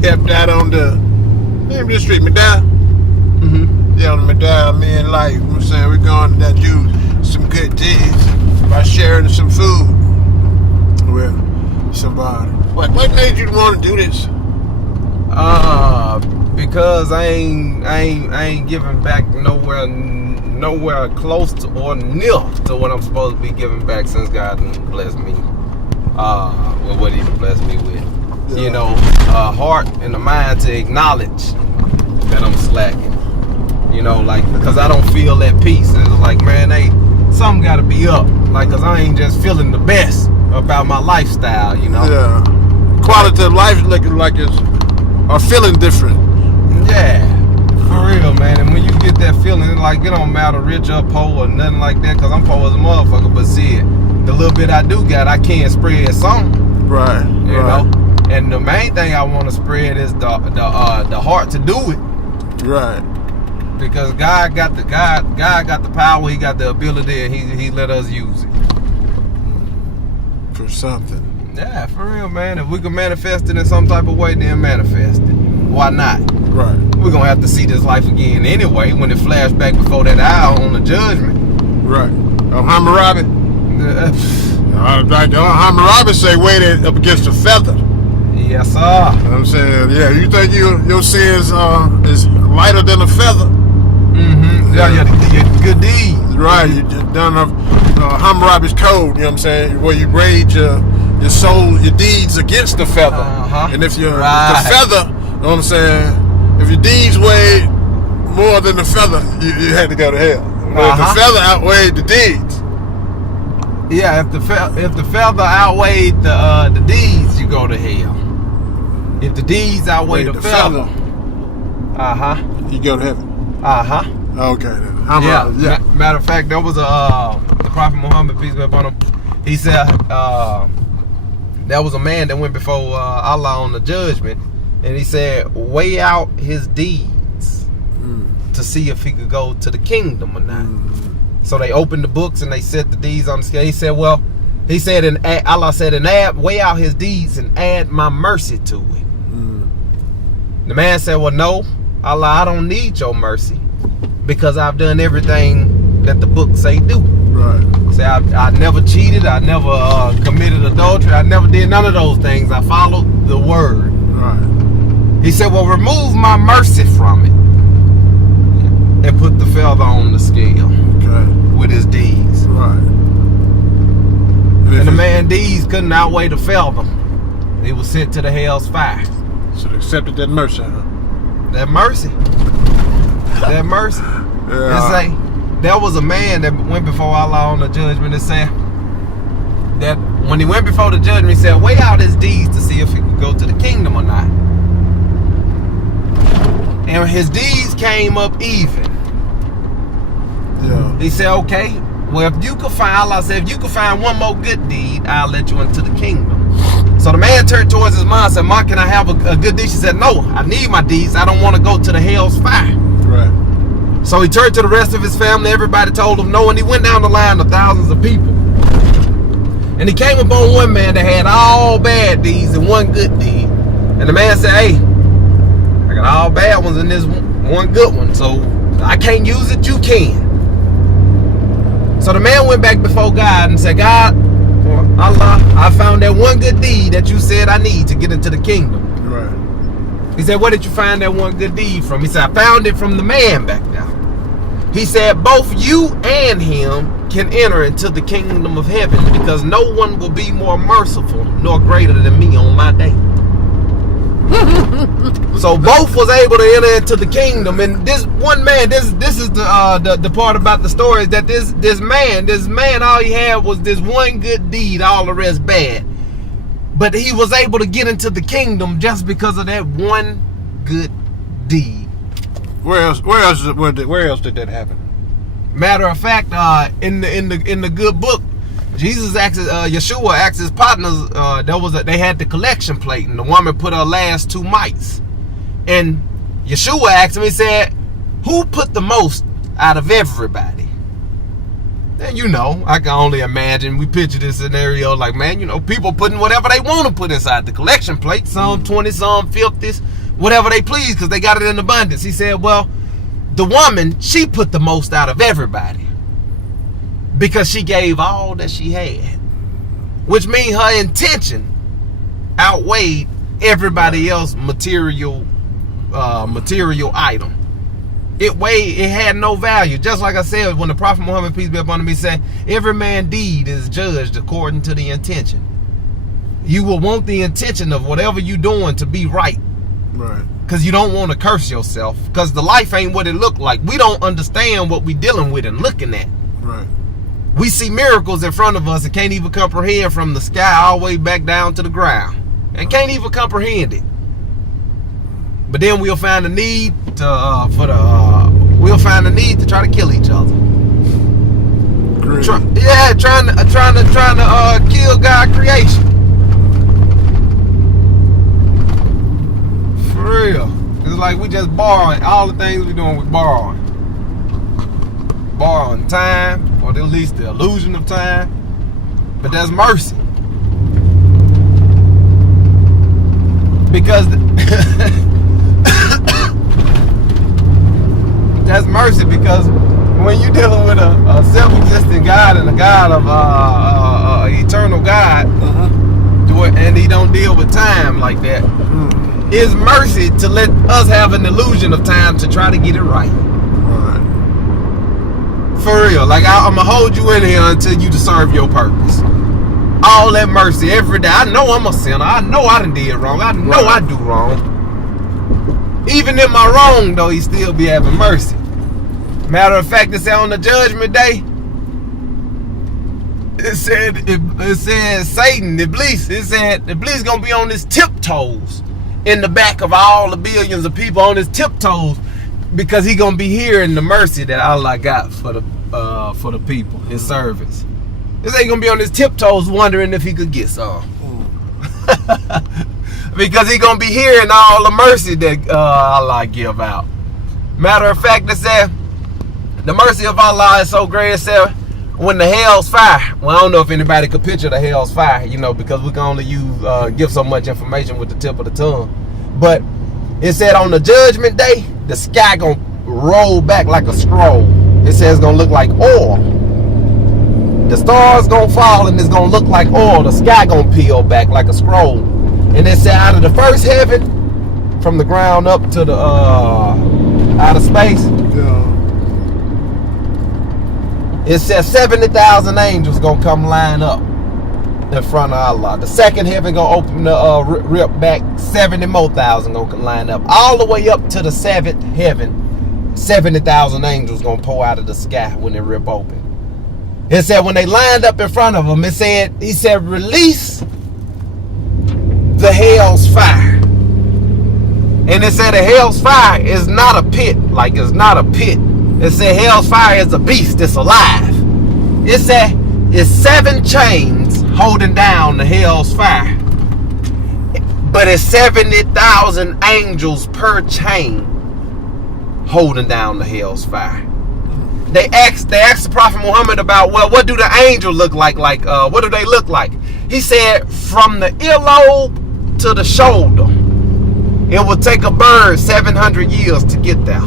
stepped out on the this street, McDowell. Yeah, on the McDowell, me and LITE. You know what I'm saying? We're going to that juice, some good deeds by sharing some food with somebody. What made you want to do this? Because I ain't giving back nowhere close to or near to what I'm supposed to be giving back since God blessed me with what He blessed me with. Yeah. You know, a heart and a mind to acknowledge that I'm slacking. You know, like, because I don't feel at peace. It's like, man, hey, something got to be up. Like, because I ain't just feeling the best about my lifestyle, you know? Yeah. Quality of life looking like it's, or feeling different. Yeah, for real, man. And when you get that feeling, like, it don't matter rich or poor or nothing like that, because I'm poor as a motherfucker, but see it, the little bit I do got, I can't spread something. Right. You know? And the main thing I want to spread is the heart to do it. Right. Because God got the power, He got the ability, and He let us use it. For something. Yeah, for real, man. If we can manifest it in some type of way, then manifest it. Why not? Right. We're going to have to see this life again anyway when it flashed back before that hour on the judgment. Right. Hammurabi? Like Hammurabi say, weighed it up against a feather. Yes, sir. You know what I'm saying? Yeah, you think your sins is lighter than a feather? Mm-hmm. Yeah, your good deeds. Right. You done Hammurabi's code, you know what I'm saying? Where you grade your soul, your deeds against the feather. And if you're the feather, you know what I'm saying? If your deeds weighed more than the feather, you had to go to hell. If the feather outweighed the deeds. Yeah, if the feather outweighed the deeds, you go to hell. If the deeds outweigh the feather, you go to heaven. Okay then. Yeah. Matter of fact, there was the Prophet Muhammad, peace be upon him. He said there was a man that went before Allah on the judgment, and he said, weigh out his deeds to see if he could go to the kingdom or not. So they opened the books and they set the deeds on the scale. He said, well, Allah said, and weigh out his deeds and add my mercy to it. The man said, well, no, Allah, I don't need your mercy because I've done everything that the book say do. Right. Say, I never cheated. I never committed adultery. I never did none of those things. I followed the word. Right. He said, well, remove my mercy from it and put the feather on the scale with his deeds. Right. And the man's deeds couldn't outweigh the feather. He was sent to the hell's fire. So they accepted that mercy, huh? That mercy. That mercy. Yeah. There was a man that went before Allah on the judgment and said that when he went before the judgment, he said, weigh out his deeds to see if he could go to the kingdom or not. And his deeds came up even. Yeah. He said, okay, well, if you could find, Allah said, if you could find one more good deed, I'll let you into the kingdom. So the man turned towards his mom and said, Ma, can I have a good deed? She said, no, I need my deeds. I don't want to go to the hell's fire. Right. So he turned to the rest of his family. Everybody told him no, and he went down the line of thousands of people. And he came upon one man that had all bad deeds and one good deed. And the man said, hey, I got all bad ones and this one good one, so I can't use it, you can. So the man went back before God and said, God, Allah, I found that one good deed that you said I need to get into the kingdom. Right. He said, where did you find that one good deed from? He said, I found it from the man back there. He said, both you and him can enter into the kingdom of heaven because no one will be more merciful nor greater than me on my day. So both was able to enter into the kingdom, and this one man, this is the part about the story, is that this man, all he had was this one good deed, all the rest bad. But he was able to get into the kingdom just because of that one good deed. Where else did that happen? Matter of fact, in the good book, Yeshua asked his partners, they had the collection plate, and the woman put her last 2 mites. And Yeshua asked him, he said, who put the most out of everybody? And you know, I can only imagine. We picture this scenario like, man, you know, people putting whatever they want to put inside the collection plate. Some 20, some 50s, whatever they please, because they got it in abundance. He said, well, the woman, she put the most out of everybody because she gave all that she had, which means her intention outweighed everybody else's material item. It had no value. Just like I said, when the Prophet Muhammad, peace be upon him, said, every man's deed is judged according to the intention. You will want the intention of whatever you're doing to be right. Right. Because you don't want to curse yourself. Because the life ain't what it looked like. We don't understand what we dealing with and looking at. Right. We see miracles in front of us and can't even comprehend from the sky all the way back down to the ground. And can't even comprehend it. But then we'll find the need to try to kill each other. Trying to kill God's creation. For real. It's like we just borrowing all the things we're doing. We borrowing time, or at least the illusion of time. But that's mercy. Because that's mercy, because when you're dealing with a self-existing God and a God of eternal God, and he don't deal with time like that, it's mercy to let us have an illusion of time to try to get it right. Right. For real. Like, I'm going to hold you in here until you serve your purpose. All that mercy every day. I know I'm a sinner. I know I done did wrong. I know I do wrong. Even in my wrong, though, he still be having mercy. Matter of fact, it said on the judgment day, it said Satan, Iblis, it said Iblis gonna be on his tiptoes in the back of all the billions of people, on his tiptoes, because he gonna be hearing the mercy that Allah got for the people, his servants. This ain't gonna be on his tiptoes wondering if he could get some. Because he gonna be hearing all the mercy that Allah give out. Matter of fact, it said the mercy of Allah is so great. It said when the hell's fire. Well, I don't know if anybody could picture the hell's fire, you know, because we can only give so much information with the tip of the tongue. But it said on the judgment day, the sky gonna roll back like a scroll. It says it's gonna look like oil. The stars gonna fall and it's gonna look like oil. The sky gonna peel back like a scroll. And it said out of the first heaven, from the ground up to the outer space, it says 70,000 angels gonna come line up in front of Allah. The second heaven gonna open the rip back, 70 more thousand gonna line up. All the way up to the seventh heaven, 70,000 angels gonna pour out of the sky when they rip open. It said when they lined up in front of him, he said, release the hell's fire. And it said the hell's fire is not a pit, like it's not a pit. It said hell's fire is a beast, it's alive. It said it's 7 chains holding down the hell's fire. But it's 70,000 angels per chain holding down the hell's fire. They asked the Prophet Muhammad about, well, what do the angels look like? What do they look like? He said from the earlobe to the shoulder, it will take a bird 700 years to get there.